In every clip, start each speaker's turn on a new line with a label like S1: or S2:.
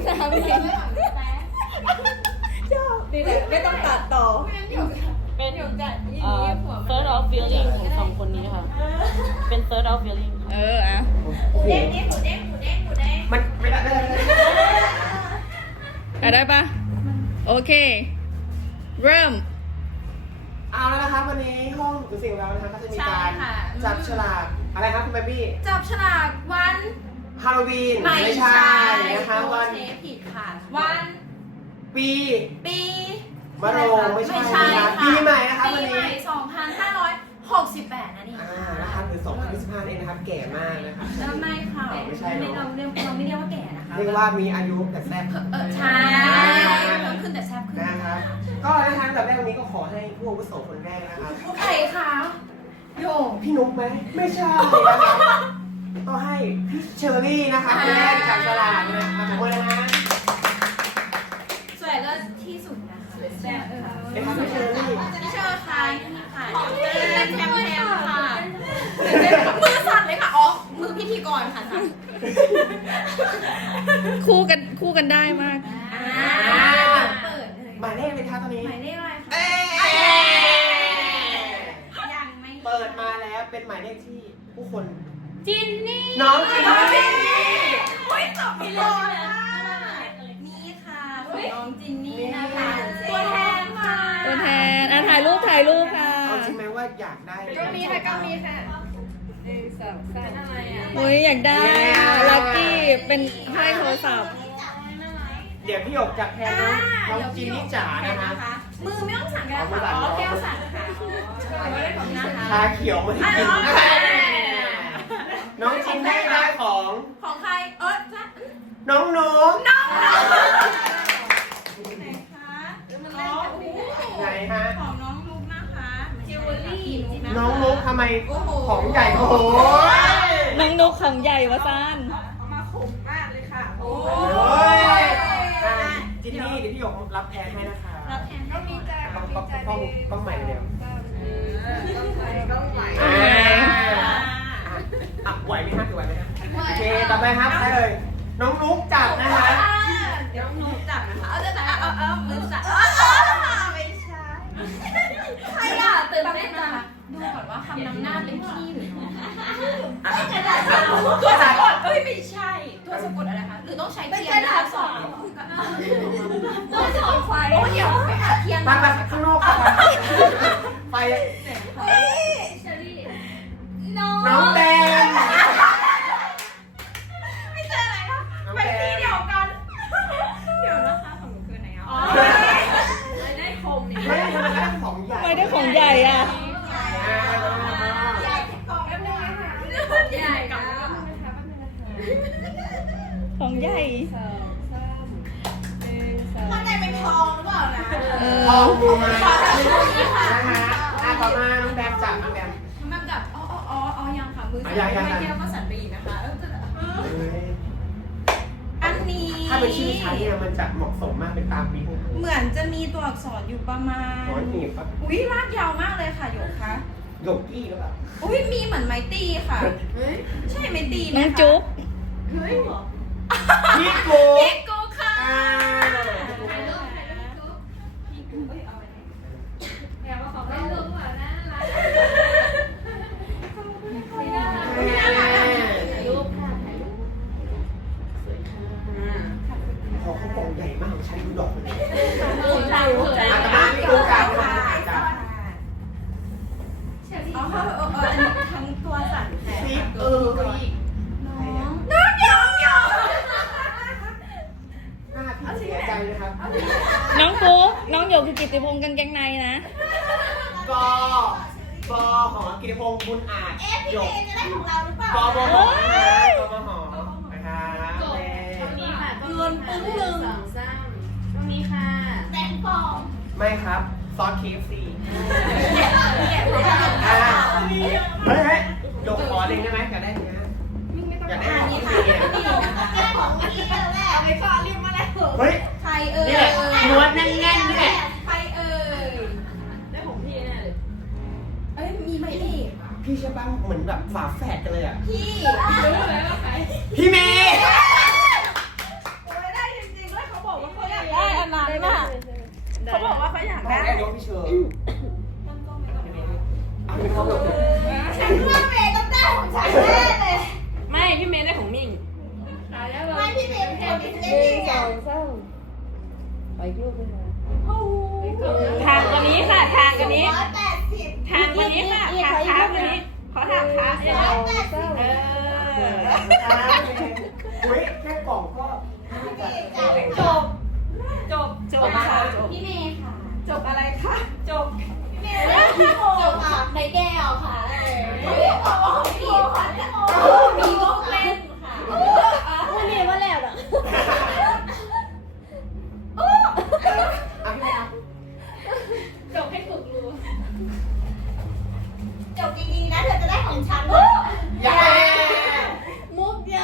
S1: 3เพลงชอบดีเลยไม่ต้องตัดต่อ
S2: เป็นthird of feeling ของสองคนนี้ค่ะเป็น third of feeling
S1: อ่ะ
S3: หมูเด้งหมูเด้งหมูเด้งหมูเด้ง
S4: มันไม่ได้
S1: ได้ปะโอเคเริ่ม
S4: เอาแล้วนะครับวันนี้ห้องดูสิ่งเรานะครับก็จะมีการจับฉลากอะไรครับคุณเบบี้
S3: จับฉลากวัน
S4: ฮาโลวีนไม่ใช่นะคะวัน
S3: ผิดค่ะวัน
S4: ปีมะโรงไม่ใช่ค่ะปีใหม่นะครับวันนี้
S3: ปีใหม่2568นะนี่
S4: นะครับหรือ2025เองนะครับแก่มากนะครับ
S3: ไม่ค่ะ
S4: ไม่ใช่
S3: เราไม่เรียกว่าแก่นะคะ
S4: เรียกว่ามีอายุแต่แซ่บ
S3: ใช่เพิ่มขึ้นแต่แซ่บขึ้น
S4: นะครับก็นะครับแบบแรกวันนี้ก็ขอให้ผู้อาวุโสคนแรกนะครับ
S3: ใครคะโย
S4: พี่นุ๊กไหมไม่ใช่นะครับก็ให้พี่เชอรี่นะคะคนแรกจับฉลากนะครับขอบคุณนะ
S3: สวยเลิศที่สุดนะคะแซ่บ
S4: เป็นพี่เชอรี่
S3: พี่เชอร์ค่ะของเล่นแคมค่ะมือสั่นเลยค่ะอ๋อมือพิธีกรค่ะสั่น
S1: คู่กันได้มาก
S3: เปิด
S4: หมายเลขเลยค่ะตอนนี้
S3: หมายเลขอะไรคะยังไม่
S4: เปิดมาแล้วเป็นหมายเลขที่ผู้คน
S3: จินนี่
S4: น้องจินนี่
S3: โอ้ยตอบผิดเลยนี่ค่ะน้องจินนี่นะคะตัวแทนค่ะ
S1: ตัวแทนถ่ายรูปค่ะ
S4: เอาจริงไหมว่าอยากได้
S3: ก็มีค่ะอะไรอ่ะ
S1: โอ้ยอยากได้ลัคกี้เป็นให้โทรศัพท์
S4: เดี๋ยวพี่หยกจับแทนน้องจินนี่จ๋านะคะ
S3: มือไม่ต้องสั่นกันค่ะแก้วสั่นค่ะ
S4: ชาเขียวมากินน้องจินได้ของ
S3: ใคร
S4: น้องน้อง
S3: ไหนคะ
S4: ไหนฮะ
S3: ของน้องลุกนะคะจิวเวลรี่
S4: น้องนุ๊กทำไมของใหญ่โอ้โห
S1: น้องนุ๊กของใหญ่วะซัน
S3: มาขุ่มมากเลยค่ะโอ้
S4: ยจินนี่เดี๋ยวพี่หยกรับแทนให้นะคะ
S3: รับแทนก็มีจ้า
S4: ต้องใหม่เดียว
S3: ต้องไหว
S4: ไหวไหมฮะไหวไหมฮะโอเคต่อไปครับได้เลยน้องนุ๊กจับนะคะ
S3: เดี๋ยวน้องจับนะคะมือจับไม่ใช่ใครอ่ะตื่นเต้นจังดูก่อนว่าคำนำหน้าเป็นพี่หรือน้องตัวสะกดไม่ใช่ตัวสะกดอะไรคะหรือต้องใช้เทียนนะคะสอนตัวสอนไฟโอ้เดี๋ยวไปหาเทียน
S4: ไปข้างนอกค่ะไปน้องแดง
S3: ไม่ใช่อะไรนะเป็นที่เดียวกันเดี๋ยวนะคะของหนูคือไหนอ๋อได้คมนี่
S4: ไม่ได้ทำไมได้ของใหญ่
S1: ไม่ได้ของใหญ่อ่ะ
S3: ใหญ่กล่องได้ไหมคะใหญ่กับ
S1: ของใหญ่
S3: ข้างในเป็นทองหรือเปล่านะ
S4: ทองดูมานะคะต่อมาน้องแบมจับน้องแบม
S3: มันกับอ๋อยังค่ะมือสั่นไม่แก้วก็สั่นไปอีกนะคะอันนี้
S4: ถ้าเป็นชื่อชั้นเนี่ยมันจะเหมาะสมมากเป็นตามบิ๊ก
S3: เหมือนจะมีตัวอักษรอยู่ประมาณอุ้ยลากยาวมากเลยค่ะหยกคะ
S4: หยกกี้หรือเปล่า
S3: อุ้ยมีเหมือนไม้ตีค่ะใช่ไม้ตีไหม
S1: น้องจุ๊บ
S3: เฮ้ย
S4: พี่โก้
S3: ค่ะ
S4: ขอเขากล่องใหญ่มากใช้ดูดอกเลย
S3: พี่โก้ค่ะทั้งตัวสั่นแขนตัวอีกน้องยอง
S4: หน้าพี่เสียใจเลยครับ
S1: น้องปุ๊กน้องหยกคือกิตติพงษ์กางเกงในนะ
S4: กหอกิติพงษ์บุญอาจ
S3: หยกจะได้ของเราหรือเปล่าก
S4: บหอนะคะ
S3: เงินปึ้งหนึ่งตรงนี้ค่ะแตงปอง
S4: ไม่ครับซอส KFC เฮ้ยหยกขอเองได้ไหมอยากได้เนี้ยอยากได้ของพี่
S3: ได้ของพี่แหละไม่พอเรียกมาแล้ว
S4: เฮ้ย
S3: ใคร
S4: นี่แหละนวดแน่นๆนี่แหละ
S3: ใครได้ของพี่แน่เลยมีไหม
S4: พี่ใช่ป่ะเหมือนแบบฝาแฝดกันเลยอ่ะ
S3: พี่รู้เลยว่าใคร
S4: พี่เมย์
S3: โอ้ยได้จริง
S1: ไปอีกรูปเลยค่ะ
S2: ทางกว่านี้ค่ะ ทางกว่านี้ ทางกว่านี้ค่ะทางเท้ากว่านี้ขอทางเท้า
S4: อุ้ยแค่กล่องก็
S2: จบค่ะจบ
S3: พี่เมย์ค่ะ
S2: จบอะไรคะจบ
S3: จบค่ะในแก้วค่ะมีค่ะมีลูกเล่นค่ะ
S1: ไม่มีว่าแล้วอ่ะ
S3: จบให้ถูกรู้จบดีๆนะเธอจะได้ของฉัน
S4: เย้
S1: มุกเยอะ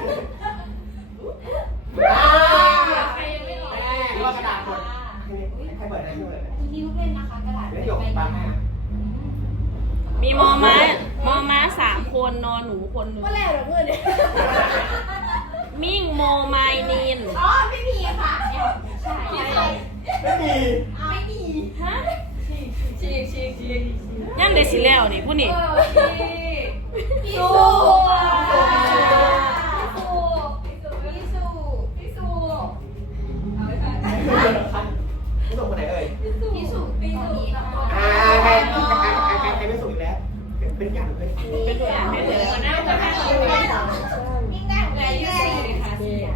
S3: ใครยังไม่ออก
S4: ว่ากระดาษหมดให้เปิดได้ด้วย
S3: มีลูกเล่นนะคะกระดาษ
S4: เดี๋ยวหยกบางให้
S2: มีมอม้า3 คนนอนหนูคนหนึ่ง
S1: ว่าแล้วเหรอเพื่อนเนี่ย
S2: มิ่งโมไมนิน
S3: อ๋อไม่มีค่ะใช่
S4: ไม่มี
S3: ไม่มี
S2: ฮะยังได้สิแล้วนี่ผู้นี่
S3: พี่สู
S4: ไม่ส่งคนไหนเอ่ย
S3: พี่สูนี้
S4: ใครไม่ส่งอีกแล้วเป็นอย่างเลย
S2: เป็นตัวอย่างให้เลย
S3: ยิ่งได้ของยิ่งได้ค่ะ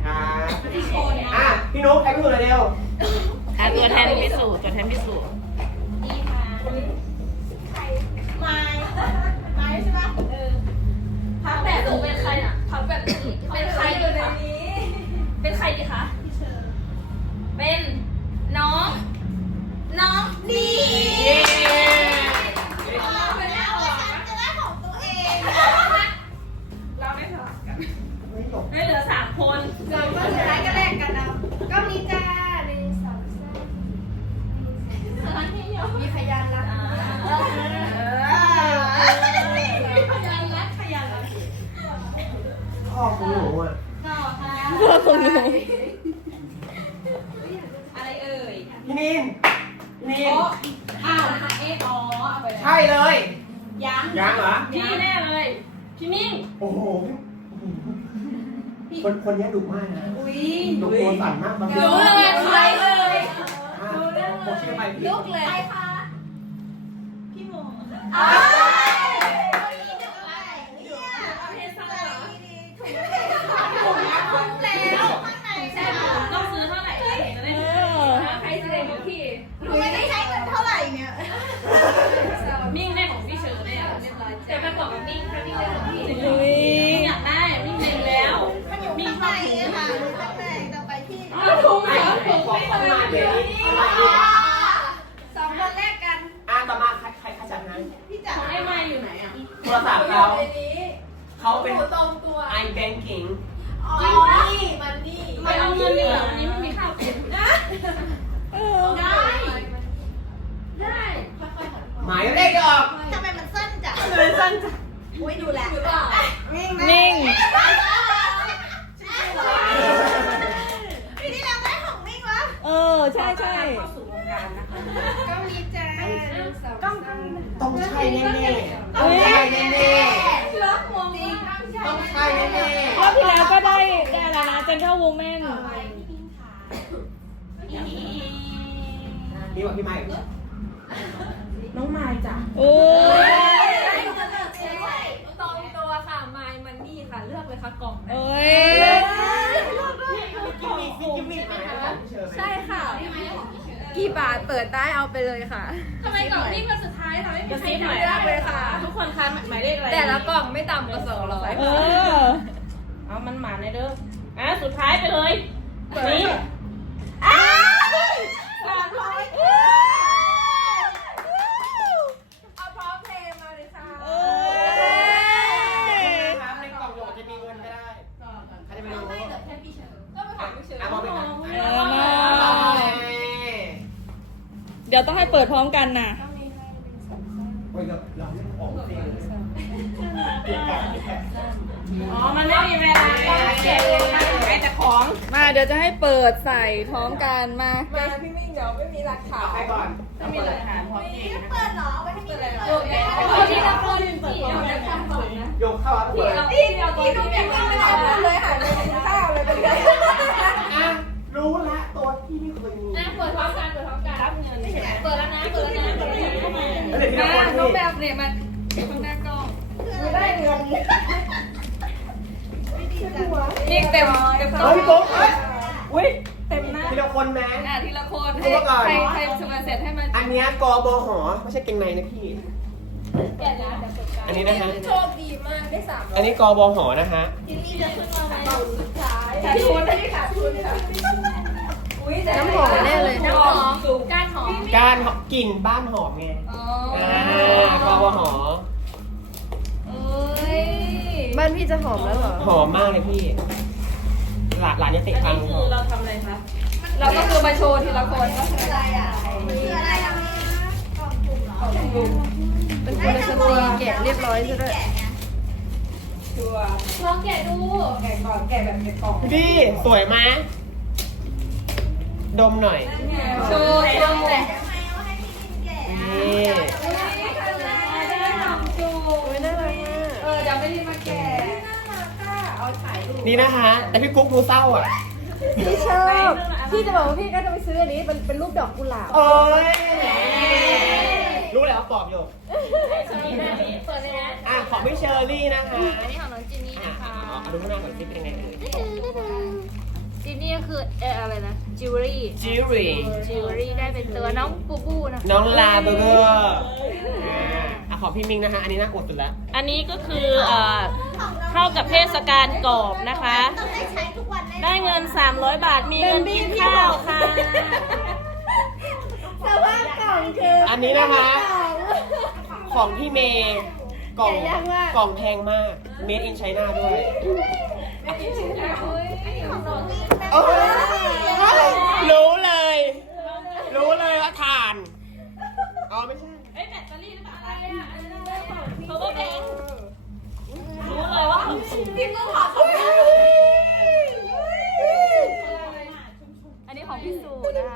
S4: พี่นุ๊กใครไม่ส่งเลยเร็ว
S2: ตัวแทนพิสูจน์ตัวแทนพิสูจน์
S3: ดีค่ะใครไม่ใช่ปะพักแบบสูเป็นใครน่ะพักแบบเป็นใครอยู่ในนี้ เป็นใครดีคะเป็นน้องดี
S2: เย้
S3: จะได้ของตัวเอง
S4: ไม่จบ
S2: ไม่เหลือ3 คน
S3: เราก็สุดท้ายก็แลกกันนะก็มีจ้า1 2 3มีพยานรักพยานรัก
S4: พ่อของหนูอ่ะ
S3: ต่อค่ะ
S1: พ่อของหนู
S3: อะไรเอ่ย
S4: พี่นินพี่นิน
S3: อ้าวนะคะอ๋อเอาไปเลย
S4: ใช่เลย ยังเหรอ
S2: พี่แน่เลยพี่มิ่ง
S4: โอ้โหคนนี้ดุมากนะ
S3: อุ้ย
S4: ดุตัวสั่นมากบางที
S3: รู้เลยใครเลย
S4: ผมเชื่อไปพี่
S3: ลุกเลยใครคะพี่โม
S2: ต้องซื้อเท่าไหร่จะได้ใครจะได้ของพี่
S3: ไม่ได้ใช้เงินเท่าไหร่เนี่ย
S2: มิ่งได้ของพี่เชอร์ได้เรียบร้อยแต่ประกอบกับมิ่งถ้ามิ่งได้ของพี่
S1: อุ้ย
S2: อยากได้มิ่งเล็งแล้ว
S3: มันอยู่ข้างในค่ะข้างในต่อไปที่
S2: ถูกไหม
S4: ของมาเดี๋ยว
S3: 2 คนแรกกัน
S4: ต่อมาใครจัดงาน
S3: พี่จ๋า
S2: ไอ้ไม้อยู่ไหนอ่ะ
S4: โทรศัพท์เขาเป็น
S3: ตรงตัว
S4: iBanking
S3: อ๋อมันนี่
S2: ไปเอาเงินดีกว่าวันนี้ไม่มีข้าวกิน
S3: ได้ค่อยๆถอด
S4: หมายเลขจะออก
S3: ทำไมมันสั้นจัง อุ้ยดูแล
S1: นิ่ง
S3: พี่ที่เราได้ของมิ่งวะ
S1: ใช่ใช่
S2: เข้าสู่วงการนะคะ
S3: ก็มีจ้า
S4: ต้องใช่แน่ๆต้องใช่แน่
S3: เลิกมองดี
S4: ๆต้องใช่แน่
S1: รอบที่แล้วก็ได้อะไรนะเจนเทลวูแมน
S3: ไปพี่มิ่งค่ะ
S4: ๆนี่ว่าพี่ไมค์
S2: น้องไม้จ้ะ
S1: โอ้ย
S3: ตรงตัวค่ะไมล์มันนี่ค่ะ เลือกเลยค่ะกล่อง
S1: โอ้ย
S4: กิมมี่ไหมของพี่เชอร์ไหม
S3: ใช่ค่ะกี่บาทเปิดได้เอาไปเลยค่ะ
S2: ทำไมกล่องนี้เป็นสุดท้ายเราไม่มีใคร
S3: เลือกเลยค่ะ
S2: ทุกคนคะหมายเลขอะไร
S3: แต่ละกล่องไม่ต่ำกว่า200
S1: เออ
S2: เอามันหมาในเด้อสุดท้ายไปเลยนี่
S3: เอาพร้อมเพลงมาเลยค่ะ
S1: เอ้ย
S4: ครับในกล่องโยกจะมีเงินก็ได้ใครจะไปรู้
S3: ไม่เหลือแค่พี่เชอร์ก็เป็นของพี่เชอร์
S4: มองไปกัน
S1: เดี๋ยวต้องให้เปิดพร้อมกันนะ
S4: โอ้ยเราไม่ออกเพลง
S2: อ๋อมันไม่มีเวลาเก็บไอ้แต่ของ
S1: มาเดี๋ยวจะให้เปิดใส่พร้อมกันมา
S3: พี่มิ่งเดี๋ยวไม่มีหลักฐาน
S4: ใครก่อน
S2: ต้องมีหลักฐานพร้อมจริง
S3: เปิดเหรอไม่ให้มีเลย
S2: คนที่ละคนเปิด
S4: โยกเข้าแล้วเปิด
S3: พี่นุ๊กยังไม่ได้พูดเลยค่ะเลยกินข้าวเลยไปเลยเนี่ยมาข้างหน้ากล้อง
S4: ไม่ได้เงิน
S3: นี่เต็มโต๊ะ
S4: เฮ้ยปุ๊บเฮ้ย
S2: อุ้ยเต็มหน้า
S4: ทีละคนนะ
S3: ทีละคน
S4: ดูก่อน
S3: ใครสมาเสร็จให้มัน
S4: อันเนี้ยกบหไม่ใช่เกงในนะพี่
S3: แกะนะเดี๋ยวฝึกกัน
S4: อันนี้นะฮะ
S3: โชคดีมากได้3
S4: อันนี้กบหนะฮะ
S3: ที่นี่จะขึ้นมาในสุดท้ายขาดทุนไม่ได้ขาดทุนค่ะน้ำหอมแน่เลยน้ำหอมก้านหอม
S4: การกลิ่นบ้านหอมไง
S3: อ๋อ
S4: กบห
S3: เอ้ย
S1: บ้านพี่จะหอมแล้วเหรอ
S4: หอมมากเลยพี่ หลานจะเตะ
S2: อัน
S4: พัง
S2: นี้คือเราทำอะไรคะ
S3: เราก็คือมาโชว์ทีละคนก็คืออะไรอ่ะ
S1: เป็นคนละสตรีแกะเรียบร้อยซะด้วย
S3: ลองแกะดูแกะก่อนแกะแบบเป็นกล่อง
S4: พี่สวยไหมดมหน่อย
S3: โชว์แกะ
S4: นี่
S1: ไม่น่ารักมาก
S3: เดี๋ยวไม่ได้มาแกะเอาถ่ายรูป
S4: นี่นะคะ แต่พี่กุ๊กดูเศร้าอ่ะ
S1: พี่ชอบ พี่จะบอกว่าพี่ก็จะไปซื้ออันนี้เป็นรูปดอกกุหลาบ
S4: โอ้ยรู้แล้วปอบอยู่
S3: เปิดเลยนะ
S4: ของพี่เชอรี่นะคะ
S3: อันนี้ของน้องจินนี่นะคะ
S4: เอาดูข้างหน้าก่อนสิเป็นยังไงเอ่ย
S3: จินนี่ก็คืออะไรนะจิวเวลรี่
S4: จิวเวลรี่
S3: จิวเวลรี่ได้เป็นตัวน้องปูปูนะคะ
S4: น้องลาเบอร์เกอร์ของพี่มิงนะคะ อันนี้น่าอวดสุดแล้ว
S2: อันนี้ก็คือเข้ากับเทศกาลกรอบนะคะ ได้เงิน300 บาทมีเงินกินข้าวค่ะ
S1: แต่ว่ากล่องคือ
S4: อันนี้นะคะ ของพี่เมย์กล่อง
S1: แกะยากมาก
S4: กล่องแพงมาก made in China ด้วยโอ้ยรู้เลย รู้เลยว่าทานอ๋อไม่ใช่
S2: เขาก็แบงรู้เลยว่าของสูง
S3: อันนี้ของพี่สูนะคะ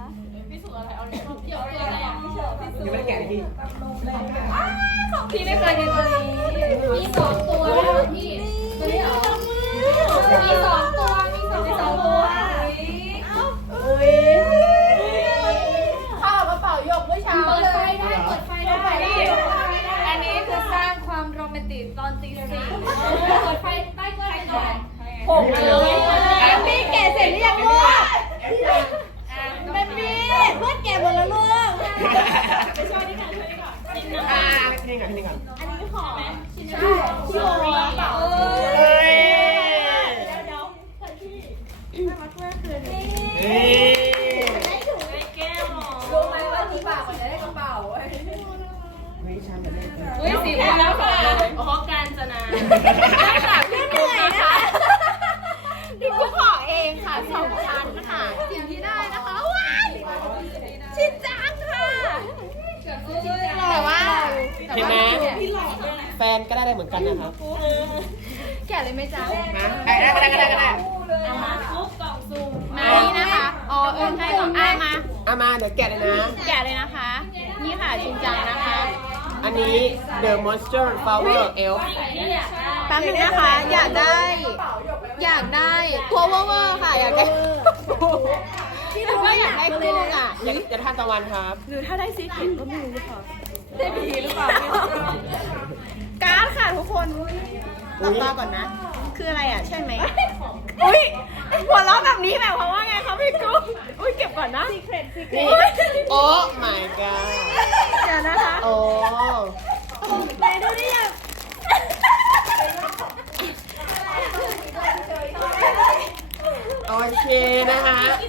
S4: ยังไม่ได้แกะเลยพี่
S3: พี่ไม่เคยกินตัวนี้มี2 ตัวนะคะพี่ตัวนี้เหรอมี2 ตัวมี2 ตัวเข้ากระเป๋าหยกเมื่อเช้าเลยเปิดไฟได้อันนี้คือสร้างความโรแมนติกตอนตี 4เปิดไฟใต้ก้นหน่อย6เลย
S1: พี่แกะเสร็จหรือยังลูกมันมีเพื่อนแกะหมดแล้วลูก
S4: พี่นิ่งก่อนพี่นิ่งก่อน
S3: โชว์เปล่า
S4: เฮ้ยเฮ้ย
S2: แก้ว
S3: รู้ไหมว่ากี่บาทกว่าจะได้กระเป๋า
S4: ไม่ใช่มันไม่ใช่
S3: อุ้ยสีม่วงแล้วค่ะ
S2: เพราะการจนา
S1: พี่เหนื่อยนะคะพี่กุ๊กขอเองค่ะ2 ชั้นค่ะสิ่งที่ได้นะคะว้ายชินจังค่ะแต่ว่า
S4: เห็นไหมแฟนก็ได้เหมือนกันนะครับ
S1: แกะเลยไหมจ๊ะ
S4: นะได้
S2: อาหารคุกกล่องซุ่ม
S1: มานี่นะคะอ๋อใช่ของอ้ามา
S4: เอามาเดี๋ยวแกะเลยนะ
S1: แกะเลยนะคะ นี่ค่ะชินจังนะคะ
S4: อันนี้ The Monster Flower Elf
S1: แป๊บนึงนะคะ อยากได้ตัวเวอร์ค่ะ อยากได้พี่รู้ว่าอยากได้กุ้งอ่ะ
S4: อย่าทานตะวันครับ
S1: หรือถ้าได้ซีเค็ดก็ไม่รู้หรือเปล่าได้ผีหรือเปล่าการ์ดค่ะทุกคนตัดตาก่อนนะ คืออะไรอ่ะ ใช่ไหมอุ้ยหัวเราะแบบนี้แบบเพราะว่าไงคะพี่กุ๊กอุ้ยเก็บก่อนนะซีเค็ด
S4: นี่โอ้ my god
S1: เดี๋ยวนะคะ
S4: โอ้
S1: ไหนดูดิอ่ะ
S4: โอเคนะคะ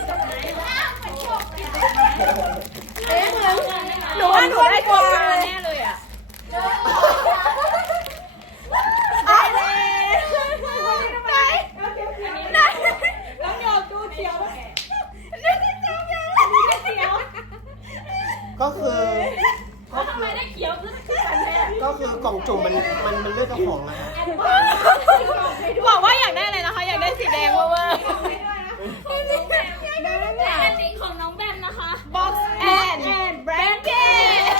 S1: หนูว่าหนูได้ตัวแน่เลยอ่ะได้เลยได้น้องหยอกดูเขียวนี่จำยังเขียว
S4: ก็คือ
S2: ทำไมได้เขียวคือกันแน่
S4: ก็คือกล่องจุ่มมันเลือกเจ้าของนะครับ
S1: บอกว่าอยากได้อะไรนะคะ อยากได้สีแดงเวอร์
S3: และอันนี้ของน้องแบมนะคะ
S1: บ็อกซ์แอนด์แบรนด์เก้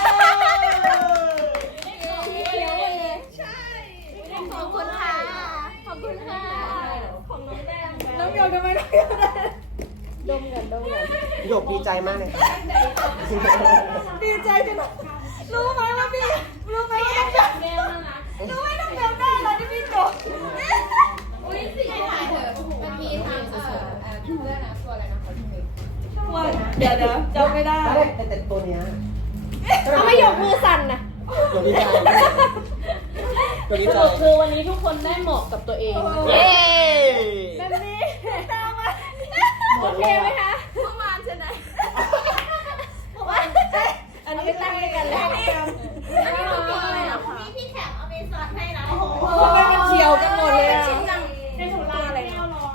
S1: ขอบคุณค่ะ ขอบคุณค่ะ
S3: ของน้องแบม
S1: น้องโยทำไมน้องโยดมกัน
S4: หยกดีใจมากเลยครับ
S1: ดีใจจนรู้ไหมว่าพี่รู้ไหมว่าต้องแบบ
S3: แมวน่ารัก
S1: รู้ไหมต้องแบบได้แล้วที่พี่จบ
S3: อุ้ยสีถ่ายเถอะมันมีทางเพื่อนนะตัวอะไรนะ
S1: ว่าเดี๋ยวจำไม่ได้
S4: แต่ตัวเนี้ย
S1: ทำไมยกมือสั่นนะ
S4: ตัวนี้ใจตัวนี้
S2: ส
S4: ใจ
S2: รุปคือวันนี้ทุกคนได้เหมาะกับตัวเอง
S4: เย้
S1: แบบนี้ตามมา
S4: โอเคไหมคะ
S3: เมื่อวานใช่ไหม
S1: อันนี้ตั้งด้วยกันแล้ว
S3: พี่แขกเอาไปซอสให้นะโอ้โห
S1: ทำไมมันเฉียวกันหมดเลยอะ
S3: ให้ถูลาอะไร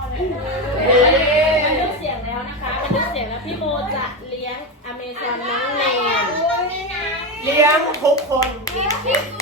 S2: บันทึกเสียงแล้วนะคะบันทึกเสียงแล้วพี่โมจะเลี้ยงอเมซอนน้องแนน
S4: เลี้ยงทุกคน
S3: พี่กู